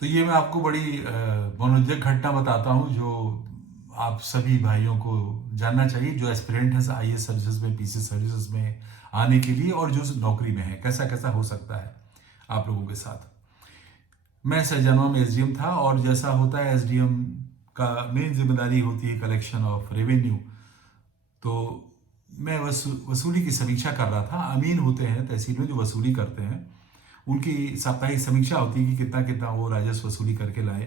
तो ये मैं आपको बड़ी मनोरंजक घटना बताता हूँ जो आप सभी भाइयों को जानना चाहिए जो एस्पिरेंट है आईएएस सर्विसेज में, पीसी सर्विसेज में आने के लिए और जो नौकरी में है, कैसा कैसा हो सकता है आप लोगों के साथ। मैं सहजनवा में एसडीएम था और जैसा होता है एसडीएम का मेन जिम्मेदारी होती है कलेक्शन ऑफ रेवेन्यू। तो मैं वसूली की समीक्षा कर रहा था। अमीन होते हैं तहसील में जो वसूली करते हैं, उनकी साप्ताहिक समीक्षा होती है कि कितना कितना वो राजस्व वसूली करके लाए।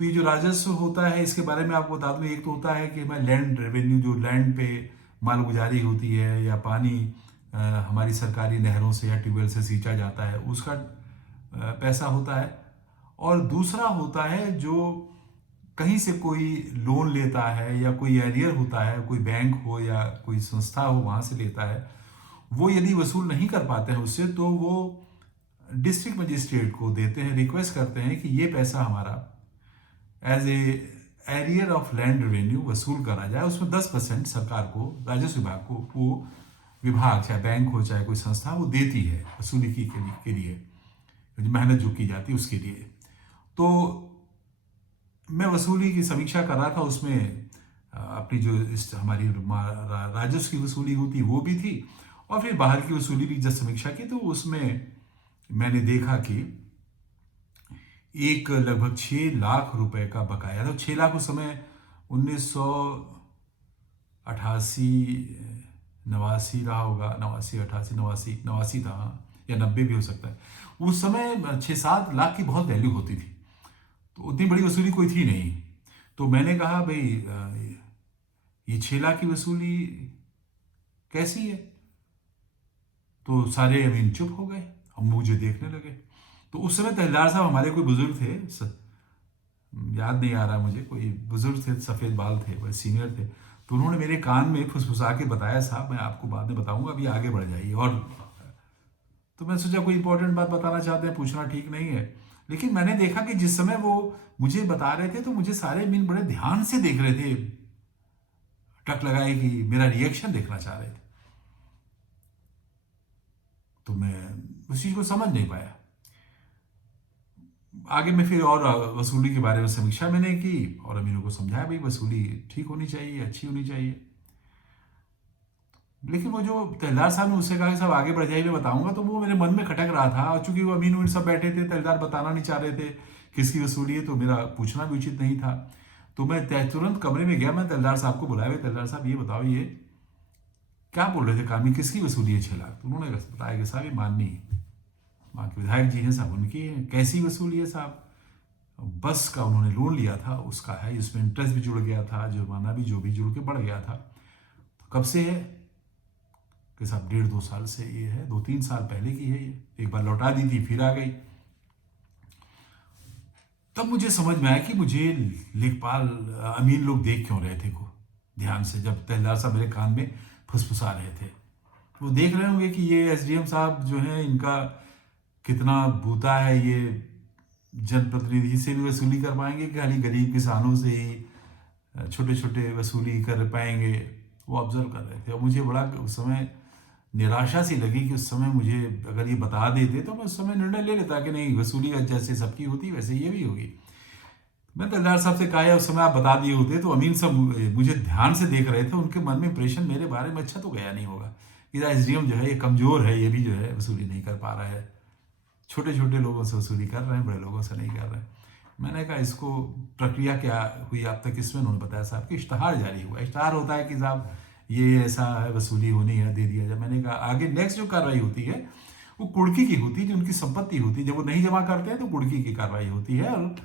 तो ये जो राजस्व होता है इसके बारे में आपको बता दूं, एक तो होता है कि मैं लैंड रेवेन्यू, जो लैंड पे मालगुजारी होती है या पानी हमारी सरकारी नहरों से या ट्यूबवेल से सींचा जाता है उसका पैसा होता है। और दूसरा होता है जो कहीं से कोई लोन लेता है या कोई एरियर होता है, कोई बैंक हो या कोई संस्था हो वहाँ से लेता है, वो यदि वसूल नहीं कर पाते हैं उससे तो वो डिस्ट्रिक्ट मजिस्ट्रेट को देते हैं, रिक्वेस्ट करते हैं कि ये पैसा हमारा as a arrear of land revenue वसूल करा जाए। उसमें 10% सरकार को, राजस्व विभाग को, वो विभाग चाहे बैंक हो चाहे कोई संस्था वो देती है वसूली के लिए मेहनत जो की जाती है उसके लिए। तो मैं वसूली की समीक्षा कर रहा था, उसमें अपनी जो इस हमारी राजस्व की वसूली होती वो भी थी और फिर बाहर की वसूली भी जब समीक्षा की तो उसमें मैंने देखा कि एक लगभग 6 लाख रुपए का बकाया था। 6 लाख उस समय 1988 89 रहा होगा, 89 88 89 89 था, हाँ, या 90 भी हो सकता है। उस समय 6-7 लाख की बहुत वैल्यू होती थी, तो उतनी बड़ी वसूली कोई थी नहीं। तो मैंने कहा भाई ये 6 लाख की वसूली कैसी है? तो सारे अमीन चुप हो गए, हम मुझे देखने लगे। तो उस समय तहसीलदार साहब हमारे कोई बुजुर्ग थे, याद नहीं आ रहा मुझे, कोई बुजुर्ग थे, सफ़ेद बाल थे, बड़े सीनियर थे। तो उन्होंने मेरे कान में फुसफुसा के बताया, साहब मैं आपको बाद में बताऊंगा, अभी आगे बढ़ जाइए। और तो मैं सोचा कोई इंपॉर्टेंट बात बताना चाहते हैं, पूछना ठीक नहीं है। लेकिन मैंने देखा कि जिस समय वो मुझे बता रहे थे तो मुझे सारे मीन बड़े ध्यान से देख रहे थे, टक लगाए कि मेरा रिएक्शन देखना चाह रहे थे। तो मैं उस चीज को समझ नहीं पाया। आगे मैं फिर और वसूली के बारे में समीक्षा मैंने की और अमीनों को समझाया भाई वसूली ठीक होनी चाहिए, अच्छी होनी चाहिए। लेकिन वो जो तहसीलदार साहब ने उससे कहा कि सब आगे बढ़ जाइए मैं बताऊंगा, तो वो मेरे मन में खटक रहा था। और चूंकि वो अमीन उन सब बैठे थे, तहसीलदार बताना नहीं चाह रहे थे किसकी वसूली है, तो मेरा पूछना भी उचित नहीं था। तो मैं तुरंत कमरे में गया, मैं तहसीलदार साहब को बुलाया, तहसीलदार साहब ये बताओ ये क्या बोल रहे थे कामी, किसकी वसूली है 6 लाख? तो उन्होंने बताया कि साहब ये माननी वहाँ के विधायक जी हैं साहब, उनकी है। कैसी वसूली है साहब? बस का उन्होंने लोन लिया था उसका है, इसमें इंटरेस्ट भी जुड़ गया था, जुर्माना भी जो भी जुड़ के बढ़ गया था। तो कब से है कि साहब 1.5-2 साल से ये है, 2-3 साल पहले की है, ये एक बार लौटा दी थी फिर आ गई। तब मुझे समझ में आया कि मुझे लेखपाल अमीन लोग देख क्यों रहे थे को ध्यान से, जब तहसीलदार साहब मेरे कान में फुसफुसा रहे थे। वो देख रहे होंगे कि ये एसडीएम साहब जो हैं इनका कितना बूता है, ये जनप्रतिनिधि से भी वसूली कर पाएंगे कि खाली गरीब किसानों से ही छोटे छोटे वसूली कर पाएंगे, वो ऑब्जर्व कर रहे थे। और मुझे बड़ा उस समय निराशा सी लगी कि उस समय मुझे अगर ये बता देते तो मैं उस समय निर्णय ले लेता कि नहीं, वसूली जैसे सबकी होती वैसे ये भी होगी। मैं तहसीलदार साहब से कहा उस समय आप बता दिए होते तो अमीन सब मुझे ध्यान से देख रहे थे, उनके मन में इंप्रेशन मेरे बारे में अच्छा तो गया नहीं होगा कि एसडीएम जो है ये कमजोर है, ये भी जो है वसूली नहीं कर पा रहा है, छोटे छोटे लोगों से वसूली कर रहे हैं, बड़े लोगों से नहीं कर रहे हैं। मैंने कहा इसको प्रक्रिया क्या हुई आप तक इसमें? उन्होंने बताया साहब कि इश्तहार जारी हुआ। इश्तहार होता है कि साहब ये ऐसा है, वसूली होनी है, दे दिया जाए। मैंने कहा आगे नेक्स्ट जो कार्रवाई होती है वो कुड़की की होती है, जो उनकी संपत्ति होती है, जब वो नहीं जमा करते हैं तो कुड़की की कार्रवाई होती है। और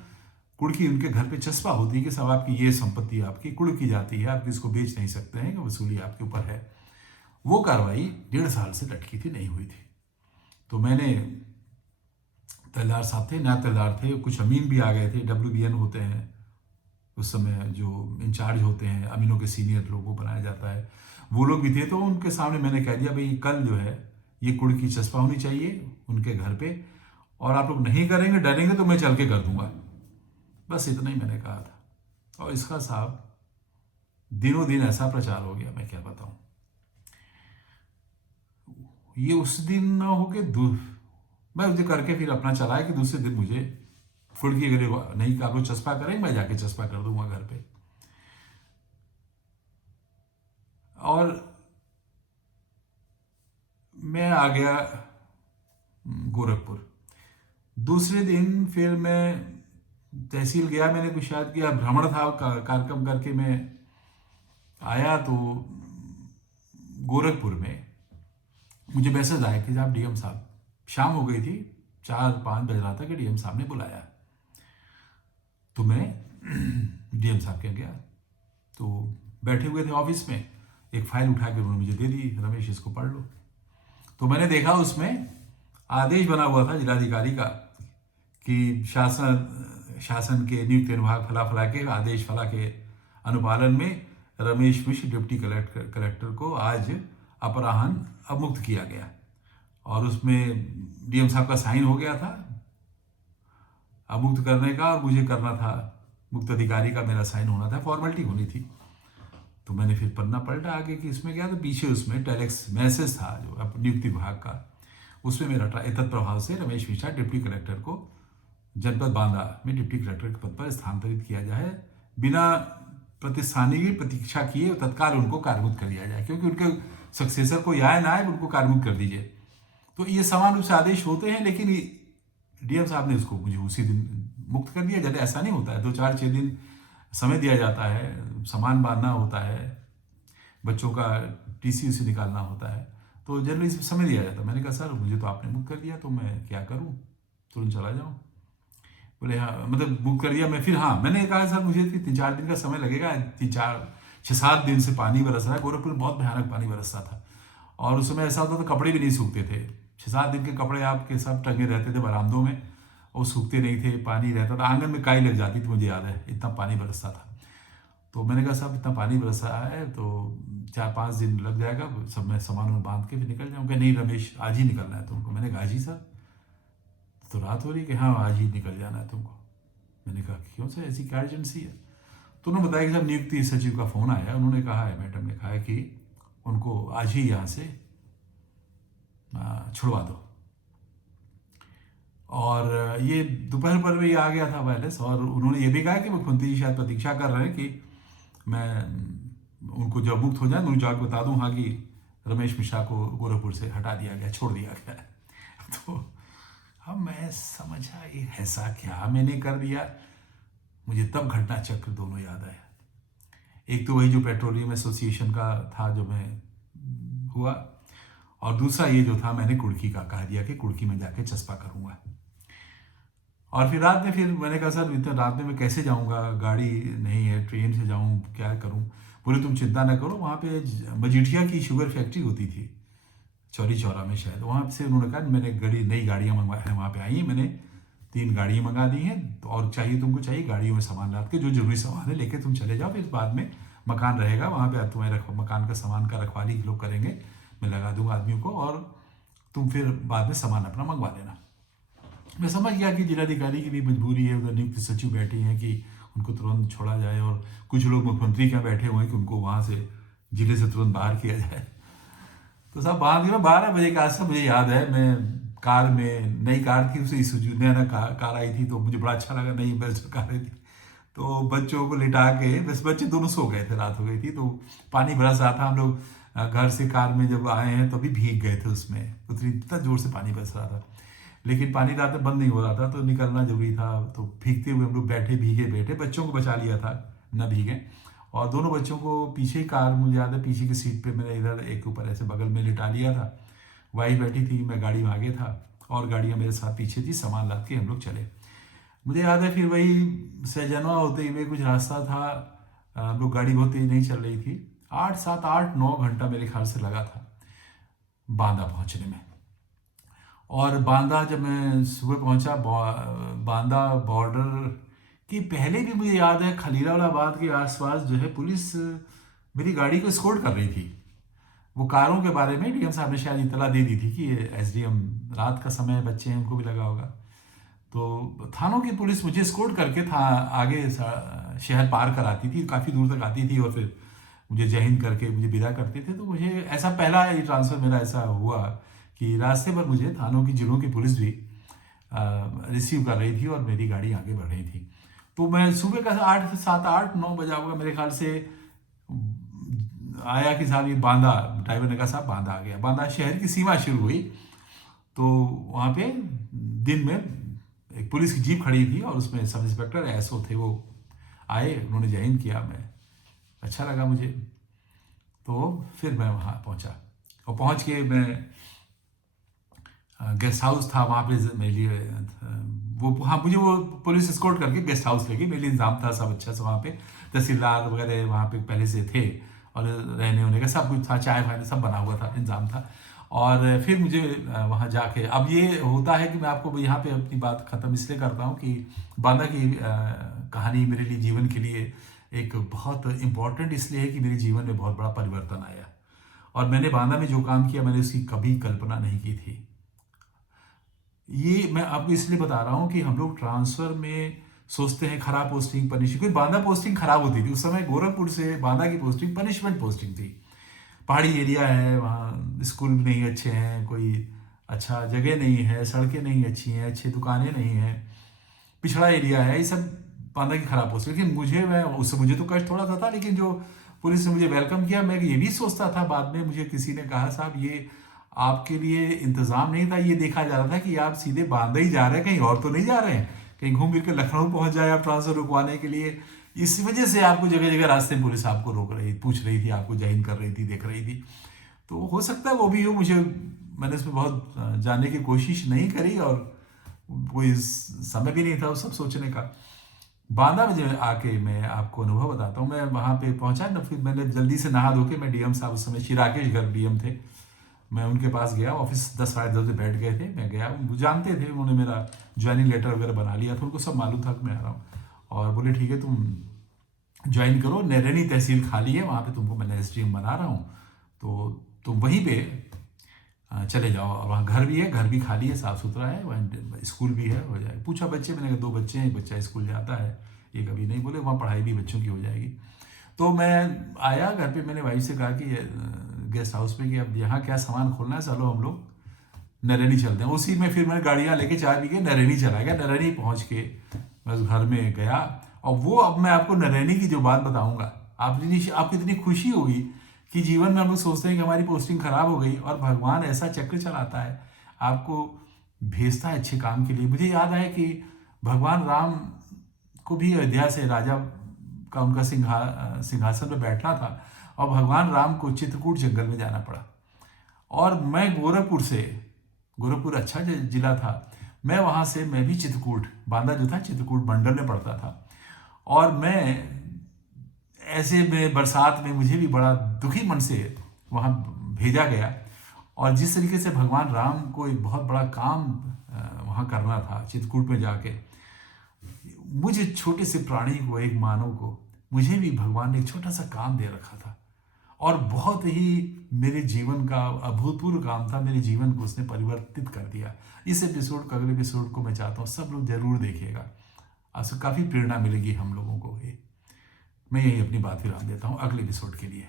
कुड़की उनके घर पे चस्पा होती है कि साहब आपकी ये संपत्ति आपकी कुड़की जाती है, आप इसको बेच नहीं सकते हैं, कि वसूली आपके ऊपर है। वो कार्रवाई 1.5 साल से लटकी थी, नहीं हुई थी। तो मैंने, तहसीलदार साहब थे, नायब तहसीलदार थे, कुछ अमीन भी आ गए थे, WBN होते हैं उस समय जो इंचार्ज होते हैं, अमीनों के सीनियर लोगों को बनाया जाता है, वो लोग भी थे। तो उनके सामने मैंने कह दिया भाई कल जो है ये कुड़की चस्पा होनी चाहिए उनके घर पे, और आप लोग नहीं करेंगे, डरेंगे तो मैं चल के कर दूंगा। बस इतना ही मैंने कहा था। और इसका साहब दिनों दिन ऐसा प्रचार हो गया, मैं क्या बताऊं। ये उस दिन ना हो के मैं उसे करके फिर अपना चलाया कि दूसरे दिन मुझे फुल्की अगर नहीं कागज चस्पा करेंगे, मैं जाके चस्पा कर दूंगा घर पे। और मैं आ गया गोरखपुर। दूसरे दिन फिर मैं तहसील गया, मैंने कुछ शायद किया भ्रमण था, कार्यक्रम करके मैं आया। तो गोरखपुर में मुझे मैसेज आया कि आप डीएम साहब, शाम हो गई थी, 4-5 बज रहा था कि डीएम साहब ने बुलाया। तो मैं डीएम साहब के गया, तो बैठे हुए थे ऑफिस में, एक फाइल उठा के उन्होंने मुझे दे दी, रमेश इसको पढ़ लो। तो मैंने देखा उसमें आदेश बना हुआ था जिलाधिकारी का कि शासन के नियुक्त विभाग फला फला के आदेश फला के अनुपालन में रमेश मिश्र डिप्टी कलेक्टर को आज अपराह्न अवमुक्त किया गया। और उसमें डीएम साहब का साइन हो गया था अवमुक्त करने का, और मुझे करना था, मुक्त अधिकारी का मेरा साइन होना था, फॉर्मेलिटी होनी थी। तो मैंने फिर पन्ना पलटा आगे कि इसमें क्या, तो पीछे उसमें टेलेक्स मैसेज था जो नियुक्ति विभाग का, उसमें मेरा एतत् प्रभाव से रमेश मिश्रा डिप्टी कलेक्टर को जनपद बांदा में डिप्टी कलेक्टर के पद पर स्थानांतरित किया जाए, बिना प्रतिस्थानी की प्रतीक्षा किए तत्काल उनको कार्यमुक्त कर दिया जाए, क्योंकि उनके सक्सेसर को आए ना आए उनको कार्यमुक्त कर दीजिए। तो ये समान रूप से आदेश होते हैं, लेकिन डीएम साहब ने उसको मुझे उसी दिन मुक्त कर दिया। जब ऐसा नहीं होता है, 2-4-6 दिन समय दिया जाता है, सामान बांधना होता है, बच्चों का टीसी से निकालना होता है, तो जनरली समय दिया जाता है। मैंने कहा सर मुझे तो आपने मुक्त कर दिया, तो मैं क्या करूं, तुरंत चला जाऊं। बोले हाँ, मतलब मुक्त कर दिया। मैं फिर हाँ मैंने कहा सर मुझे 3-4 दिन का समय लगेगा, 3-4-6-7 दिन से पानी बरस रहा है, गोरखपुर में बहुत भयानक पानी बरसता था, और उस समय ऐसा होता था कपड़े भी नहीं सूखते थे। 6-7 दिन के कपड़े आपके सब टंगे रहते थे बरामदों में, और सूखते नहीं थे, पानी रहता था, आंगन में काई लग जाती थी, मुझे याद है, इतना पानी बरसता था। तो मैंने कहा साहब इतना पानी बरस रहा है तो 4-5 दिन लग जाएगा, सब मैं सामान में बांध के फिर निकल जाऊँगा। नहीं रमेश आज ही निकलना है तुमको। मैंने कहा आज ही सर? तो रात हो रही कि हाँ आज ही निकल जाना है तुमको। मैंने कहा क्यों सर, ऐसी क्या एजेंसी है? तो उन्होंने बताया कि साहब नियुक्ति सचिव का फ़ोन आया, उन्होंने कहा है, मैडम ने कहा है कि उनको आज ही यहाँ से छुड़वा दो। और ये दोपहर पर भी आ गया था वायरलेस, और उन्होंने ये भी कहा कि मुख्यमंत्री जी शायद प्रतीक्षा कर रहे हैं कि मैं उनको जब मुक्त हो जाए तो उनको जाकर बता दूँ हाँ कि रमेश मिश्रा को गोरखपुर से हटा दिया गया, छोड़ दिया गया। तो अब मैं समझा ये ऐसा क्या मैंने कर दिया। मुझे तब घटना चक्र दोनों याद आया। एक तो वही जो पेट्रोलियम एसोसिएशन का था जो मैं हुआ, और दूसरा ये जो था मैंने कुर्की का कह दिया कि कुर्की में जाके चस्पा करूँगा। और फिर रात में फिर मैंने कहा सर इतने रात में मैं कैसे जाऊँगा, गाड़ी नहीं है, ट्रेन से जाऊँ, क्या करूँ? बोले तुम चिंता न करो, वहाँ पे मजीठिया की शुगर फैक्ट्री होती थी चौरी चौरा में शायद, वहाँ से उन्होंने कहा मैंने नई गाड़ियाँ मंगवा है, वहाँ पे आई हैं, मैंने 3 गाड़ियाँ मंगा दी हैं, और चाहिए तुमको चाहिए गाड़ियों में सामान लाद के जो जरूरी सामान है लेके तुम चले जाओ, फिर बाद में मकान रहेगा वहाँ पे, तुम्हारे मकान का सामान का रखवाली लोग करेंगे, मैं लगा दूंगा आदमियों को, और तुम फिर बाद में सामान अपना मंगवा लेना। मैं समझ गया कि जिलाधिकारी की भी मजबूरी है, उधर नियुक्त सचिव बैठे हैं कि उनको तुरंत छोड़ा जाए, और कुछ लोग मुख्यमंत्री क्या बैठे हुए हैं कि उनको वहाँ से जिले से तुरंत बाहर किया जाए। तो साहब बाहर गया, 12 बजे का आसपास मुझे याद है, मैं कार में, नई कार थी, उसे ईसुजू नया कार आई थी, तो मुझे बड़ा अच्छा लगा, नई बेस्ट कार आई थी। तो बच्चों को लिटा के, बस बच्चे दोनों सो गए थे, रात हो गई थी, तो पानी बरस रहा था, हम लोग घर से कार में जब आए हैं तो अभी भीग गए थे उसमें, उतनी इतना जोर से पानी बरस रहा था, लेकिन पानी रात में बंद नहीं हो रहा था, तो निकलना जरूरी था। तो भीगते हुए हम लोग बैठे, भीगे बैठे, बच्चों को बचा लिया था न भीगे, और दोनों बच्चों को पीछे ही कार, मुझे याद है पीछे की सीट पे मैंने इधर एक ऊपर ऐसे बगल में लिटा लिया था, वाइफ बैठी थी, मैं गाड़ी में आगे था, और गाड़ियाँ मेरे साथ पीछे थी, सामान लाद के हम लोग चले। मुझे याद है फिर वही सहजनवा होते हुए कुछ रास्ता था, हम लोग गाड़ी बहुत तेज नहीं चल रही थी, 8-7-8-9 घंटा मेरे ख्याल से लगा था बांदा पहुँचने में। और बांदा जब मैं सुबह पहुंचा, बांदा बॉर्डर की पहले भी मुझे याद है खलीलाबाद के आसपास जो है पुलिस मेरी गाड़ी को एस्कॉर्ट कर रही थी। वो कारों के बारे में डीएम साहब ने शायद इतला दे दी थी कि ये एसडीएम, रात का समय, बच्चे हैं, उनको भी लगा होगा, तो थानों की पुलिस मुझे एस्कॉर्ट करके था आगे शहर पार कराती थी, काफ़ी दूर तक आती थी, और फिर मुझे जय हिंद करके मुझे विदा करते थे। तो मुझे ऐसा पहला ये ट्रांसफ़र मेरा ऐसा हुआ कि रास्ते पर मुझे थानों की, जिलों की पुलिस भी रिसीव कर रही थी और मेरी गाड़ी आगे बढ़ रही थी। तो मैं सुबह का 8 7 8 9 बजा होगा मेरे ख्याल से, आया कि साहब ये बांदा, ड्राइवर ने कहा साहब बांदा आ गया। बांदा शहर की सीमा शुरू हुई, तो वहाँ पे दिन में एक पुलिस की जीप खड़ी थी और उसमें सब इंस्पेक्टर एसओ थे, वो आए, उन्होंने जय हिंद किया। मैं अच्छा लगा मुझे, तो फिर मैं वहाँ पहुँचा और पहुँच के मैं गेस्ट हाउस था वहाँ पे मेरे लिए, वो हाँ मुझे वो पुलिस एस्कॉर्ट करके गेस्ट हाउस ले गई। मेरे लिए इंतजाम था सब अच्छा से, वहाँ पे तहसीलदार वगैरह वहाँ पे पहले से थे और रहने होने का सब कुछ था, चाय फाय सब बना हुआ था, इंतजाम था। और फिर मुझे वहाँ जाके, अब ये होता है कि मैं आपको यहाँ पे अपनी बात ख़त्म इसलिए करता हूँ कि बांदा की कहानी मेरे लिए जीवन के लिए एक बहुत इम्पॉर्टेंट इसलिए है कि मेरे जीवन में बहुत बड़ा परिवर्तन आया और मैंने बांदा में जो काम किया मैंने उसकी कभी कल्पना नहीं की थी। ये मैं आपको इसलिए बता रहा हूँ कि हम लोग ट्रांसफ़र में सोचते हैं खराब पोस्टिंग पनिश, क्योंकि बांदा पोस्टिंग खराब होती थी उस समय। गोरखपुर से बांदा की पोस्टिंग पनिशमेंट पोस्टिंग थी। पहाड़ी एरिया है, वहाँ स्कूल नहीं अच्छे हैं, कोई अच्छा जगह नहीं है, सड़कें नहीं अच्छी हैं, अच्छी दुकानें नहीं हैं, पिछड़ा एरिया है, ये सब बांदा की खराब पोस्ट। लेकिन मैं उससे मुझे तो कष्ट थोड़ा सा था, लेकिन जो पुलिस ने मुझे वेलकम किया, मैं ये भी सोचता था, बाद में मुझे किसी ने कहा साहब ये आपके लिए इंतज़ाम नहीं था, ये देखा जा रहा था कि आप सीधे बांदा ही जा रहे हैं, कहीं और तो नहीं जा रहे हैं, कहीं घूम फिर के लखनऊ पहुंच जाए आप ट्रांसफ़र रुकवाने के लिए। इस वजह से आपको जगह जगह रास्ते में पुलिस आपको रोक रही, पूछ रही थी, आपको जय हिंद कर रही थी, देख रही थी। तो हो सकता है वो भी हो, मुझे मैंने उसमें बहुत जानने की कोशिश नहीं करी और कोई समय भी नहीं था वो सब सोचने का। बांदा में जब आके मैं आपको अनुभव बताता हूँ, मैं वहाँ पे पहुँचा ना, फिर मैंने जल्दी से नहा धो के, मैं डीएम साहब उस समय श्री राकेश गर्ग डीएम थे, मैं उनके पास गया, ऑफिस 10 साढ़े 10 बजे बैठ गए थे, मैं गया, वो जानते थे, उन्होंने मेरा ज्वाइनिंग लेटर वगैरह बना लिया था, उनको सब मालूम था कि मैं आ रहा हूँ और बोले ठीक है तुम ज्वाइन करो, नैरेनी तहसील खाली है, वहाँ पे तुमको मैं एसडीएम बना रहा हूँ, तो तुम वहीं पे चले जाओ, और वहाँ घर भी है, घर भी खाली है, साफ़ सुथरा है, वहाँ स्कूल भी है, हो जाए। पूछा बच्चे, मैंने कहा 2 बच्चे हैं, एक बच्चा स्कूल जाता है, एक अभी नहीं, बोले वहाँ पढ़ाई भी बच्चों की हो जाएगी। तो मैं आया घर पे, मैंने वाइफ से कहा कि गेस्ट हाउस में कि अब यहाँ क्या सामान खोलना है, चलो हम लोग नैरेनी चलते हैं। उसी में फिर मैंने गाड़ियाँ लेके चाय पी के नैरेनी चला गया। नैरेनी पहुँच के मैं उस घर में गया, और वो अब मैं आपको नैरेनी की जो बात बताऊँगा, आपकी इतनी खुशी होगी कि जीवन में हम लोग सोचते हैं कि हमारी पोस्टिंग खराब हो गई और भगवान ऐसा चक्र चलाता है, आपको भेजता है अच्छे काम के लिए। मुझे याद है कि भगवान राम को भी अयोध्या से राजा का उनका सिंहासन पर बैठना था और भगवान राम को चित्रकूट जंगल में जाना पड़ा। और मैं गोरखपुर अच्छा जिला था, मैं वहाँ से मैं भी चित्रकूट, बांदा जो था चित्रकूट मंडल में पड़ता था, और मैं ऐसे में बरसात में मुझे भी बड़ा दुखी मन से वहाँ भेजा गया। और जिस तरीके से भगवान राम को एक बहुत बड़ा काम वहाँ करना था चित्रकूट में जाके, मुझे छोटे से प्राणी को, एक मानव को, मुझे भी भगवान ने एक छोटा सा काम दे रखा था और बहुत ही मेरे जीवन का अभूतपूर्व काम था। मेरे जीवन को उसने परिवर्तित कर दिया। इस एपिसोड का, अगले एपिसोड को मैं चाहता हूँ सब लोग जरूर देखिएगा, आपसे काफ़ी प्रेरणा मिलेगी हम लोगों को। मैं यही अपनी बात विराम देता हूँ अगले एपिसोड के लिए।